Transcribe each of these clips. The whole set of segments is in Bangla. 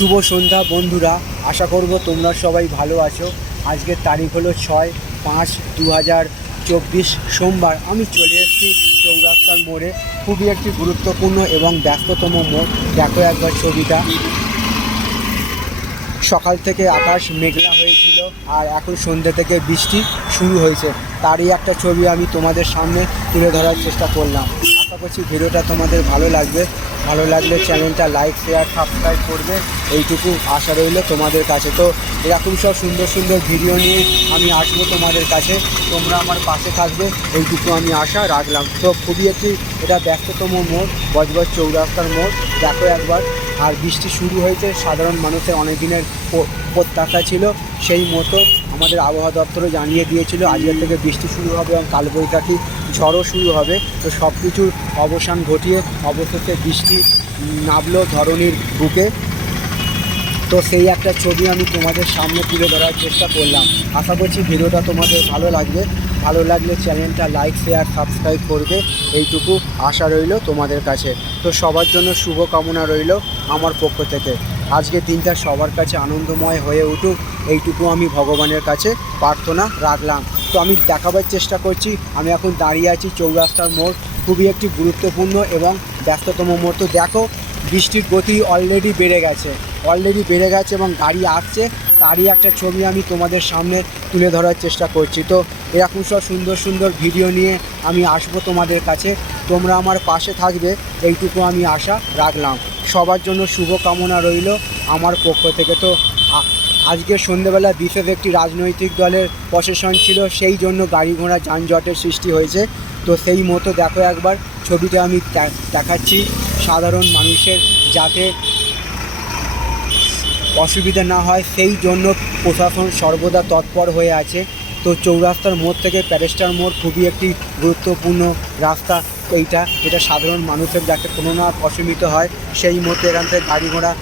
শুভ সন্ধ্যা বন্ধুরা, আশা করব তোমরা সবাই ভালো আছো। আজকের তারিখ হলো 6/5/2024 সোমবার। আমি চলে এসেছি চৌরাস্তার মোড়ে। খুবই একটি গুরুত্বপূর্ণ এবং ব্যস্ততম মোড়। দেখো একবার ছবিটা। সকাল থেকে আকাশ মেঘলা হয়েছিল আর এখন সন্ধ্যে থেকে বৃষ্টি শুরু হয়েছে। তারই একটা ছবি আমি তোমাদের সামনে তুলে ধরার চেষ্টা করলাম। আশা করছি ভিডিওটা তোমাদের ভালো লাগবে। ভালো লাগলে চ্যানেলটা লাইক, শেয়ার, সাবস্ক্রাইব করবে, এইটুকু আশা রইল তোমাদের কাছে। তো এরকম সব সুন্দর সুন্দর ভিডিও নিয়ে আমি আসবো তোমাদের কাছে। তোমরা আমার পাশে থাকবে, এইটুকু আমি আশা রাখলাম। তো খুবই একটি এটা ব্যস্ততম মোড়, বজবজ চৌরাস্তার মোড়। দেখো একবার। আর বৃষ্টি শুরু হয়েছে। সাধারণ মানুষের অনেক দিনের প্রত্যাশা ছিল, সেই মতো আমাদের আবহাওয়া দপ্তরও জানিয়ে দিয়েছিল আজকের থেকে বৃষ্টি শুরু হবে এবং কালবৈশাখী ঝড়ও শুরু হবে। তো সব কিছুর অবসান ঘটিয়ে অবশেষে বৃষ্টি নামলো ধরণীর বুকে। তো সেই একটা ছবি আমি তোমাদের সামনে তুলে ধরার চেষ্টা করলাম। আশা করছি ভিডিওটা তোমাদের ভালো লাগবে। ভালো লাগলে চ্যানেলটা লাইক, শেয়ার, সাবস্ক্রাইব করবে, এইটুকু আশা রইল তোমাদের কাছে। তো সবার জন্য শুভ কামনা রইল আমার পক্ষ থেকে। আজকের দিনটা সবার কাছে আনন্দময় হয়ে উঠুক, এইটুকু আমি ভগবানের কাছে প্রার্থনা রাখলাম। তো আমি দেখাবার চেষ্টা করছি, আমি এখন দাঁড়িয়ে আছি চৌরাস্তার মোড়। খুবই একটি গুরুত্বপূর্ণ এবং ব্যস্ততম মোড়। তো দেখো, বৃষ্টির গতি অলরেডি বেড়ে গেছে এবং গাড়ি আসছে। তারই একটা ছবি আমি তোমাদের সামনে তুলে ধরার চেষ্টা করছি। তো এরকম সব সুন্দর সুন্দর ভিডিও নিয়ে আমি আসবো তোমাদের কাছে। তোমরা আমার পাশে থাকবে, এইটুকু আমি আশা রাখলাম। সবার জন্য শুভ কামনা রইল আমার পক্ষ থেকে। তো আজকে সন্ধ্যেবেলা বিশেষ একটি রাজনৈতিক দলের প্রশাসন ছিল, সেই জন্য গাড়ি ঘোড়া যানজটের সৃষ্টি হয়েছে। তো সেই মতো দেখো একবার ছবিটা আমি দেখাচ্ছি। সাধারণ মানুষের যাতে অসুবিধা না হয় সেই জন্য প্রশাসন সর্বদা তৎপর হয়ে আছে। তো চৌরাস্তার মোড় থেকে প্যালেস্টার মোড় খুবই একটি গুরুত্বপূর্ণ রাস্তা এইটা, যেটা সাধারণ মানুষের যাতে কোনো না অসুবিধা হয় সেই মতো এখান থেকে গাড়ি ঘোড়া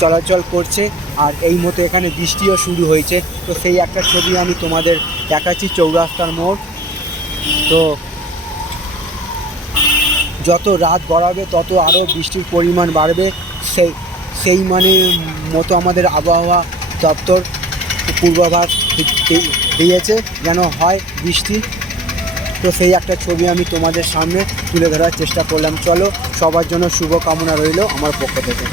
চলাচল করছে। আর এই মতো এখানে বৃষ্টিও শুরু হয়েছে। তো সেই একটা ছবি আমি তোমাদের দেখাচ্ছি চৌরাস্তার মোড়। তো যত রাত গড়াবে তত আরও বৃষ্টির পরিমাণ বাড়বে, সেই মতো আমাদের আবহাওয়া দপ্তর পূর্বাভাস দিয়েছে যেন হয় বৃষ্টি। তো সেই একটা ছবি আমি তোমাদের সামনে তুলে ধরার চেষ্টা করলাম। চলো, সবার জন্য শুভ কামনা রইল আমার পক্ষ থেকে।